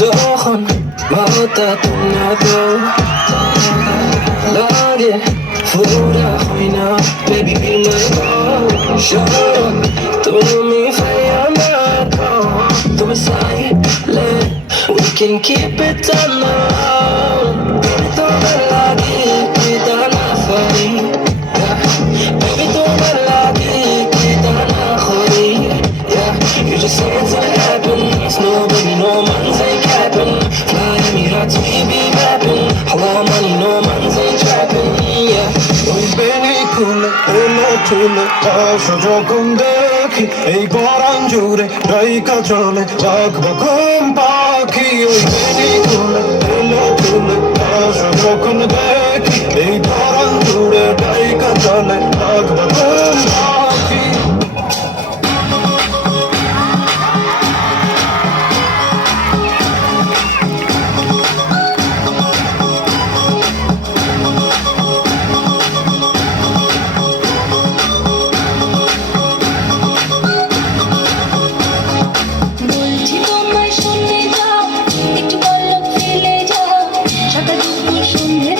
Zohan, mauta tunado Lagi, fura hoina Baby be my girl Shon, tu mi fayamako Tu mi silent We can keep it on the low Baby tu me lagi kita na fari Baby tu me lagi kita na khori You just say it's gonna happen No baby, no man's ain't capping Fly Emirates, we be rapping Halal money, no man's ain't trapping ওই বেনি খুলে এলো চুলে আসো যখন দেখি এই পরাণ জুড়ে রাইকা চলে রাখবো ঘুম পাখি ওই বেনি খুলে এলো চুলে আসো যখন দেখি এই পরাণ জুড়ে রাইকা চলে রাখবো ঘুম পাখি সন্ধ্যে